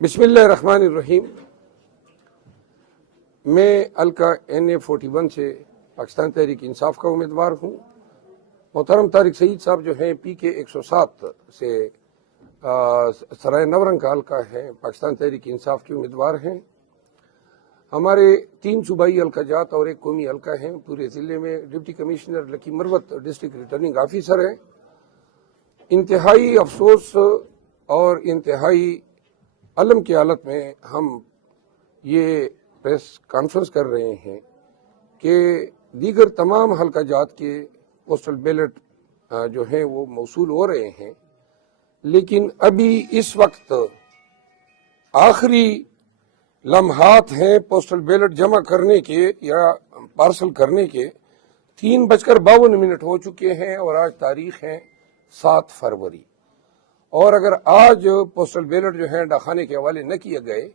بسم اللہ الرحمن الرحیم۔ میں حلقہ NA41 سے پاکستان تحریک انصاف کا امیدوار ہوں۔ محترم طارق سعید صاحب جو ہیں PK 107 سے سرائے نورنگ کا حلقہ ہے، پاکستان تحریک انصاف کے امیدوار ہیں۔ ہمارے 3 صوبائی حلقہ جات اور 1 قومی حلقہ ہیں۔ پورے ضلع میں ڈپٹی کمشنر لکی مروت ڈسٹرکٹ ریٹرننگ آفیسر ہیں۔ انتہائی افسوس اور انتہائی علم کی حالت میں ہم یہ پریس کانفرنس کر رہے ہیں کہ دیگر تمام حلقہ جات کے پوسٹل بیلٹ جو ہیں وہ موصول ہو رہے ہیں، لیکن ابھی اس وقت آخری لمحات ہیں پوسٹل بیلٹ جمع کرنے کے یا پارسل کرنے کے۔ 3:52 ہو چکے ہیں اور آج تاریخ ہے 7 فروری، اور اگر آج پوسٹل بیلٹ جو ہیں ڈاکخانے کے حوالے نہ کیے گئے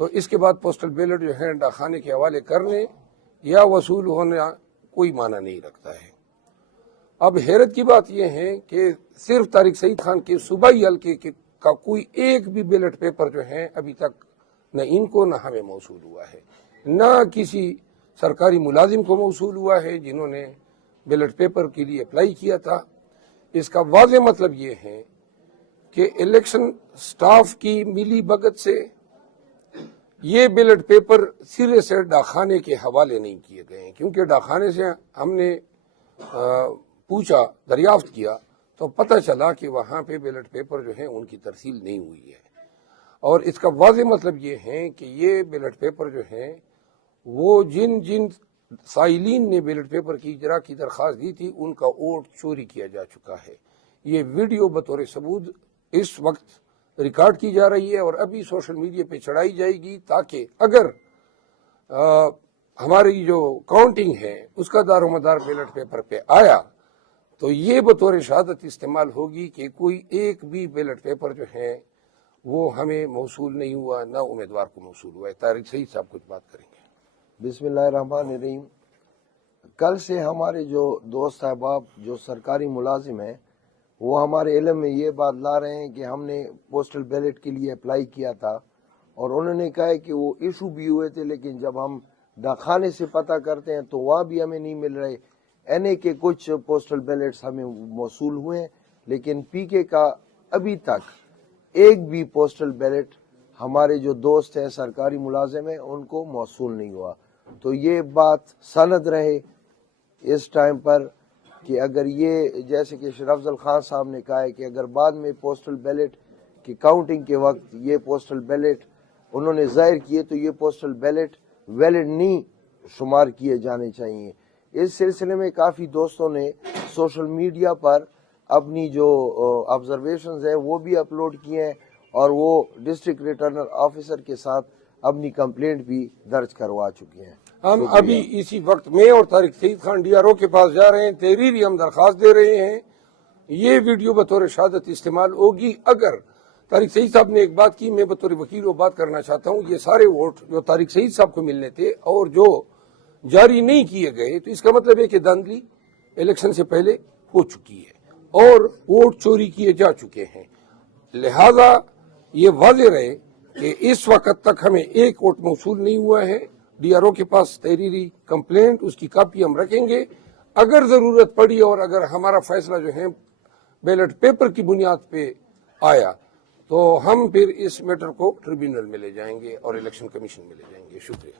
تو اس کے بعد پوسٹل بیلٹ جو ہیں ڈاکخانے کے حوالے کرنے یا وصول ہونا کوئی معنی نہیں رکھتا ہے۔ اب حیرت کی بات یہ ہے کہ صرف طارق سعید خان کے صوبائی حلقے کا کوئی ایک بھی بیلٹ پیپر جو ہے ابھی تک نہ ان کو نہ ہمیں موصول ہوا ہے، نہ کسی سرکاری ملازم کو موصول ہوا ہے جنہوں نے بیلٹ پیپر کے لیے اپلائی کیا تھا۔ اس کا واضح مطلب یہ ہے کہ الیکشن سٹاف کی ملی بھگت سے یہ بیلٹ پیپر سرے سے ڈاکخانے کے حوالے نہیں کیے گئے ہیں، کیونکہ ڈاکخانے سے ہم نے پوچھا، دریافت کیا تو پتہ چلا کہ وہاں پہ بیلٹ پیپر جو ہیں ان کی ترسیل نہیں ہوئی ہے، اور اس کا واضح مطلب یہ ہے کہ یہ بیلٹ پیپر جو ہیں وہ جن سائلین نے بیلٹ پیپر کی اجرا کی درخواست دی تھی ان کا ووٹ چوری کیا جا چکا ہے۔ یہ ویڈیو بطور ثبوت اس وقت ریکارڈ کی جا رہی ہے اور ابھی سوشل میڈیا پہ چڑھائی جائے گی، تاکہ اگر ہماری جو کاؤنٹنگ ہے اس کا دار و مدار بیلٹ پیپر پہ آیا تو یہ بطور شہادت استعمال ہوگی کہ کوئی ایک بھی بیلٹ پیپر جو ہے وہ ہمیں موصول نہیں ہوا، نہ امیدوار کو موصول ہوا ہے۔ طارق سعید صاحب کچھ بات کریں گے۔ بسم اللہ الرحمن الرحیم۔ کل سے ہمارے جو دوست احباب جو سرکاری ملازم ہیں وہ ہمارے علم میں یہ بات لا رہے ہیں کہ ہم نے پوسٹل بیلٹ کے لیے اپلائی کیا تھا اور انہوں نے کہا ہے کہ وہ ایشو بھی ہوئے تھے، لیکن جب ہم ڈاکخانے سے پتہ کرتے ہیں تو وہاں بھی ہمیں نہیں مل رہے۔ NA کے کچھ پوسٹل بیلٹس ہمیں موصول ہوئے ہیں، لیکن PK کا ابھی تک ایک بھی پوسٹل بیلٹ ہمارے جو دوست ہیں سرکاری ملازم ہیں ان کو موصول نہیں ہوا۔ تو یہ بات سند رہے اس ٹائم پر کہ اگر یہ جیسے کہ شرف افضل خان صاحب نے کہا ہے کہ اگر بعد میں پوسٹل بیلٹ کی کاؤنٹنگ کے وقت یہ پوسٹل بیلٹ انہوں نے ظاہر کیے تو یہ پوسٹل بیلٹ ویلڈ نہیں شمار کیے جانے چاہیے۔ اس سلسلے میں کافی دوستوں نے سوشل میڈیا پر اپنی جو آبزرویشنز ہیں وہ بھی اپلوڈ کیے ہیں اور وہ ڈسٹرکٹ ریٹرنر آفیسر کے ساتھ اپنی کمپلینٹ بھی درج کروا چکے ہیں۔ ہم ابھی اسی وقت میں اور طارق سعید خان DRO کے پاس جا رہے ہیں، تحریری ہم درخواست دے رہے ہیں یہ ویڈیو بطور شہادت استعمال ہوگی۔ اگر طارق سعید صاحب نے ایک بات کی، میں بطور وکیل وہ بات کرنا چاہتا ہوں، یہ سارے ووٹ جو طارق سعید صاحب کو ملنے تھے اور جو جاری نہیں کیے گئے تو اس کا مطلب ہے کہ دھاندلی الیکشن سے پہلے ہو چکی ہے اور ووٹ چوری کیے جا چکے ہیں۔ لہذا یہ واضح رہے کہ اس وقت تک ہمیں ایک ووٹ موصول نہیں ہوا ہے۔ DRO کے پاس تحریری کمپلینٹ اس کی کاپی ہم رکھیں گے، اگر ضرورت پڑی اور اگر ہمارا فیصلہ جو ہے بیلٹ پیپر کی بنیاد پہ آیا تو ہم پھر اس میٹر کو ٹریبیونل میں لے جائیں گے اور الیکشن کمیشن میں لے جائیں گے۔ شکریہ۔